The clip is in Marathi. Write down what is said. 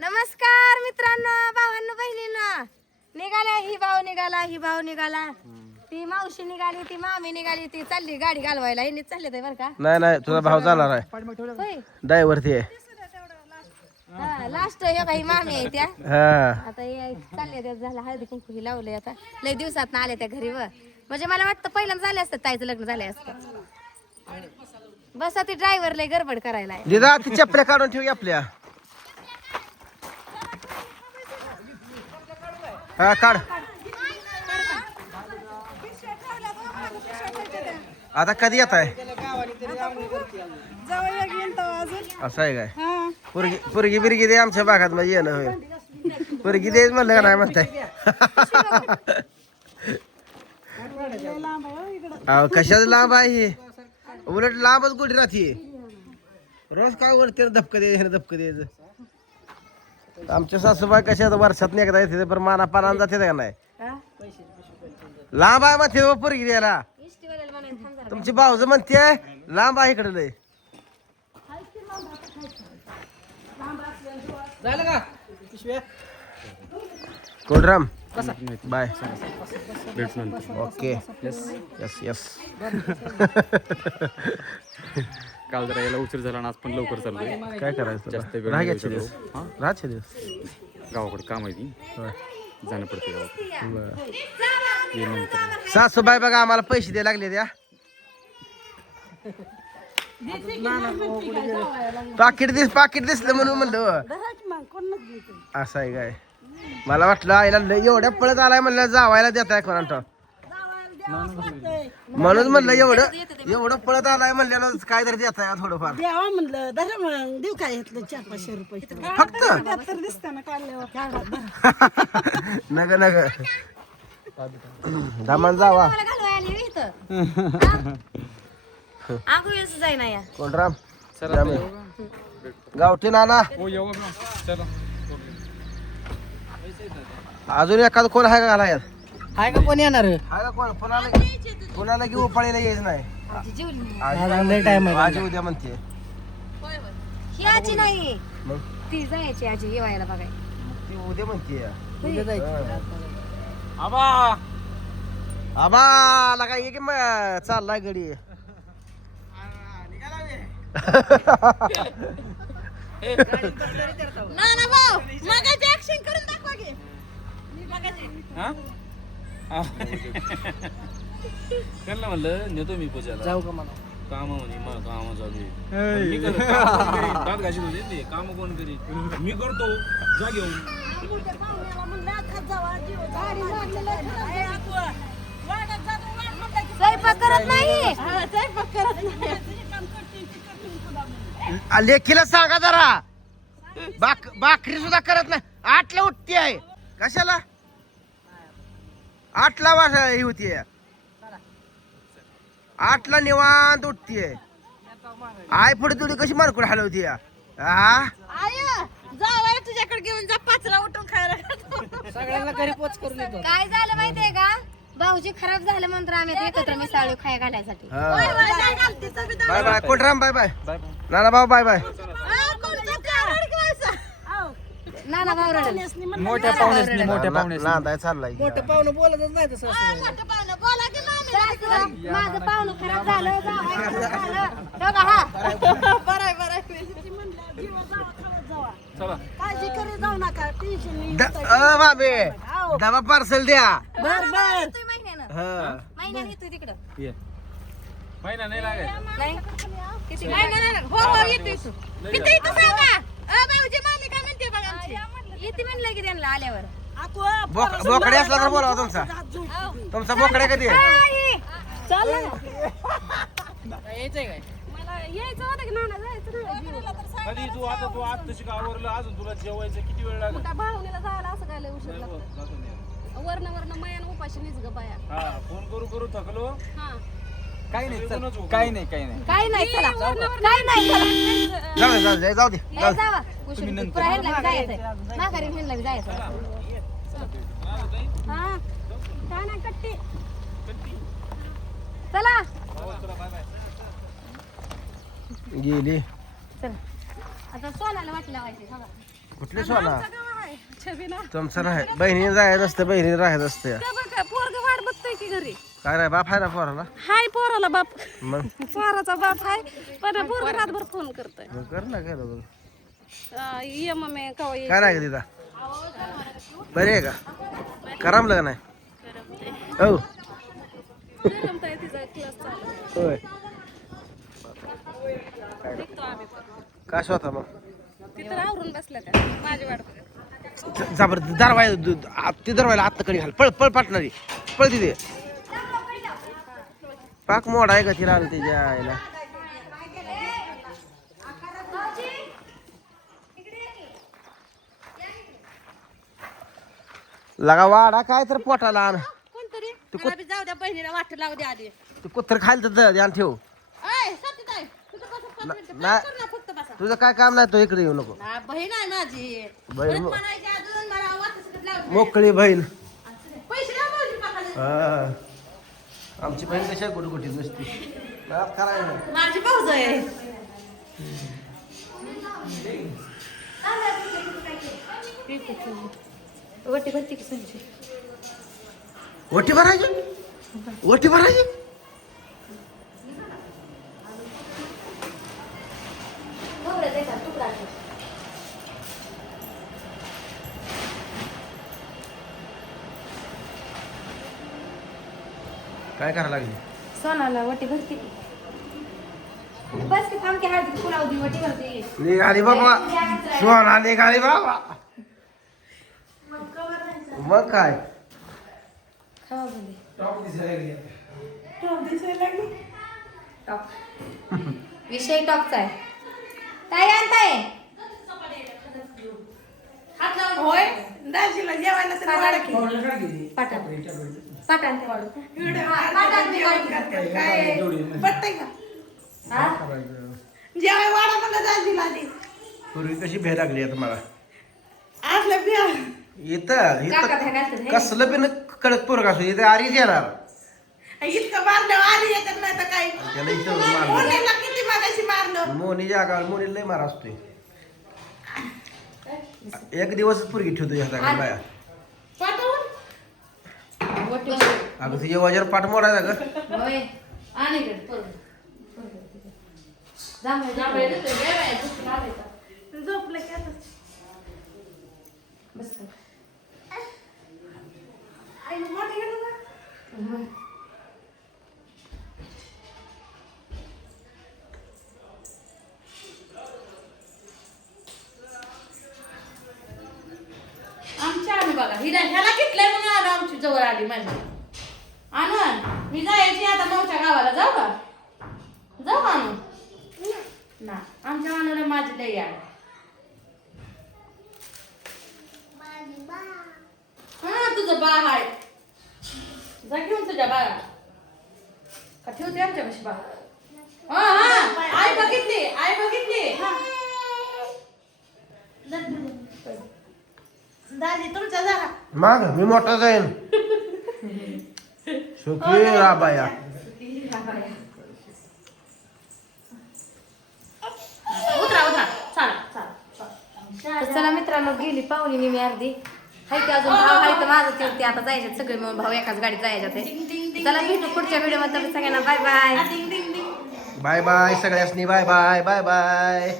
नमस्कार मित्रांनो, भावांनो, बहिणींनो. निघाला ही भाऊ निघाला, ही भाऊ निघाला, ती मावशी निघाली, ती मामी निघाली, ती चालली गाडी घालवायला. हे चालले ते बरं का? नाही तुझा भाऊ जाणार आहे होय. ड्रायव्हर ते हा लास्ट हे काही मामी आहे त्या. हा आता हे चालले ते, झालं हळदी कुंकू ही लावलंय. आता लय दिवसात आले त्या घरी. व म्हणजे मला वाटतं पहिल्यांदा झाले असतं, ताईचं लग्न झाले असतं. बस ती ड्रायव्हर लय गडबड करायला आहे. दिदा ती चपल्या काढून ठेव की आपल्या. हा काढ. आता कधी येत आहे? असं आहे काय? पुरगी बिरगी दे आमच्या भागात म्हणजे येणं होय. पुरगी दे म्हणलं का नाही म्हणताय? कशाच लांब आहे हे? उलट लांबच गोडी राहते. रोज काय वरती धपकं दे धपकं द्यायचं. आमच्या सासूबाई कशा वर्षात एकदा येते पण माना पाना जाते का नाही? लांब आहे म्हणते पोरगी द्यायला. तुमची भाऊज म्हणते लांब आहे इकडे लय. कोलराम बाय. Okay yes yes. काल जरा यायला उशीर झाला आणि आज पण लवकर चाललोय. काय करायचं जास्त वेळ राहायचे नाही दिवस हा? राहायचे दिवस. गावाकडे काम आहे ती जाणं पडते गावाकडे. ये नंतर सासूबाई बघा आम्हाला पैसे द्यायला लागले द्या. पाकिट दिसलं म्हणून म्हणलं. असं आहे काय? मला वाटलं आईला एवढ्या पळत आलाय म्हणलं जावायला देत आहे कोणा. म्हणून म्हणलं एवढं पळत आलाय म्हणल्यानं काय तरी देत आहे थोडंफार. द्यावा म्हणलं दर मग देऊ काय घेतलं 400-500 रुपये फक्त तर दिसताना काढल्यावर नग दामान जावा. मला घालवायला आली इथं. आगुळच जाईना या. कोलराम गावठी नाना. अजून एखादं कोण आहे का घालायला? हाय का कोण येणार आहे का कोण? कोणाला की उपाळीला यायचं नाही. आजी जेवली नाही. आजी उद्या म्हणते. ही आजी नाही, मग ती जायची आजी येवायला बघाय. ती उद्या म्हणते. आबा लगा ये की मग चाललाय गडी. नाना भाऊ मगाची ऍक्शन करून दाखवा की. त्यांना म्हणलं नेतो मी पूजाला. जाऊ का मला काम म्हणे मग काम चालू आहे. मी करतो. दात घाशीत होते ते काम कोण करीत? मी करतो जा घेऊन. स्वयंपाक करत नाही. लेखीला सांगा जरा. भाकरी सुद्धा करत नाही. 8ला उठती आहे. कशाला 8ला ही होतीये. 8ला निवांत उठतीये. आय पुढे तुझी कशी मारकुड हलवती. जावायला तुझ्याकडे घेऊन जा 5ला उठून खायला. सगळ्यांना घरी पोच करून येतो. काय झालं माहितीये का? भाऊजी खराब झालं म्हणून आम्ही एकत्र मिसळी खाय घालायसाठी. Bye bye Kotram. Bye bye Nana Bhau. Bye bye. Nana भाऊ रडले. मोठ्या पाहुण्यास नांदाय चाललाय. मोठं पाहुणं बोलतच नाही तसं माझं पाहुणं खराब झालं, जावायला खराब झालं. बघा हा. काळजी करी जाऊ नका टेन्शन बाबे डबा पार्सल द्या. बर बर येतोय महिन्यानं येतोय तिकडं. महिना नाही लागेल. नाही किती नाही. हो येतोय तू. किती इथं सांगा. भाऊजी मामी काय म्हणते बघा आमची. येते म्हणलं की त्यांना आल्यावर. बोकडे असला तर बोलावा तुमचा बोकडे कधी आहे? चाललं यायचंय काय मला यायचं होतं की नाना जायचं. कधी तू आता तशी का आवरलं अजून तुला जेवायचं किती वेळ लागेल? त्या भावनेला जायला असं काय लय उशीर लागतो. वर्ण मयान उपाशी नीच ग बाया. हा फोन करू थकलो. हा काही नाही काय नाही चला. काय नाही चला. जाऊ दे हे जावा. पुरा ह्यांना जायचंय. माघारी ह्यांना जायचं. हा काय नाही कट्टी. चला गेली. चला आता सोनाला वाट लावायची. कुठले सोना गाव आहे छबीना तुमचं नाही बहिणीने जायचं असतं बहिणीने राहायचं असतं त्या बघा पोरग वाट बघतोय की घरी काय नाही बाप आहे ना पोराला हाय पोराला बाप मग पोराचा बाप हाय पण पोरग रातभर फोन करतोय मग कर ना कर बघ. ये मम्मी कवा ये काय नाही का तिथं बरी आहे का करमलं का नाही हो करमताय तिचा क्लास चालू होय निघतो आम्ही पण काय स्वतः मग तिथं आवरून बसल्या त्या माझी वाट बघत जबरदस्त दरवाय ते दरवायला आत्ताकडे घाल पळ पळ पाटणारी पळ तिथे पाक मोड आहे का तिला आलं तिच्या आईला लगा वाडा काय तर पोटाला आण कोणतरी मला बी जाऊ द्या बहिणीला वाट लावू द्या आधी तू कुत्र खायला तर ध्यान ठेव अय सत्यताई तुझं कसं 5 मिनिटं नाही. कर ना फक्त बसा तुझं काय काम नाही तो इकडे येऊ नको हा, बहीण आहे माझी बहीण परत मग- म्हणायची अजून मला वाटच लावू मोकळी बहीण पैसे द्या माझी पाखाली. हा. आमची बहीण कशा कुठे कुठे नसती करायला माझी भाऊज आहे वटी भरती की संची ओटी भरायची ओटी भरायची काय करायला लागली सोनाला वटी भरती की बस की थांब की हळदी फुलावती वटी भरती निघाली बाबा सोना निघाली बाबा मग काय खावा बोलले टॉप विषय टॉपचा आहे काय आणताय होय दाजीला जेवायला तर वाढ की. पाटण पाटण ते वाढू पाटण ते वाढू काय पटतंय का हा जेवाय वाढा म्हणलं दाजीला आधी पूर्वी कशी भे लागली आता मला असलं बिया इथं काका इथं भ्या घालतात हे. कसलं बिन कडक पोरग असू इथं आरीच येणार इतकं मारलं आधी येतात नाही तर काय त्याला इथं मारलं मोनीला किती मागाशी मारलं मोनी जागा मोनी लय मार असतोय एक दिवस पुरगी ठेवतो ह्या जागा बाया पाठवून वटी अगं तुझ्या वजन पाठ मोडायचा ग होय आणि इकडे पोरगं. जांभळं जांभळं देतो. देतो, ये बाई, दुसरं आलंय का? झोपलं की आता बस आई मोठे गेलो का आमच्या आम्ही बघा हिरा ह्याला किटलंय म्हणून आलो आमची जवळ आली माझी आनंद मी जायची आता नवच्या गावाला जाऊ का जाऊ का आणून ना आमच्या मानवला माझी लई आड हा तुझं बा हाय जा घेऊन तुझ्या बाळा का ठेवते आमच्यापाशी बा हा हा आई बघितली दाजी तुमच्या जरा माग मी मोठा जाईन सुखी राबाया उतरा चला तर चला मित्रांनो गेली पाहुणी मी अर्धी हाय ते अजून भाव हाय तर माझं ते आता जायच्यात सगळे मिळून भाऊ एकाच गाडीत जायच्यात आहे. चला भेटू पुढच्या व्हिडिओ मध्ये सगळ्यांना बाय बाय बाय बाय सगळ्यासनी बाय बाय बाय बाय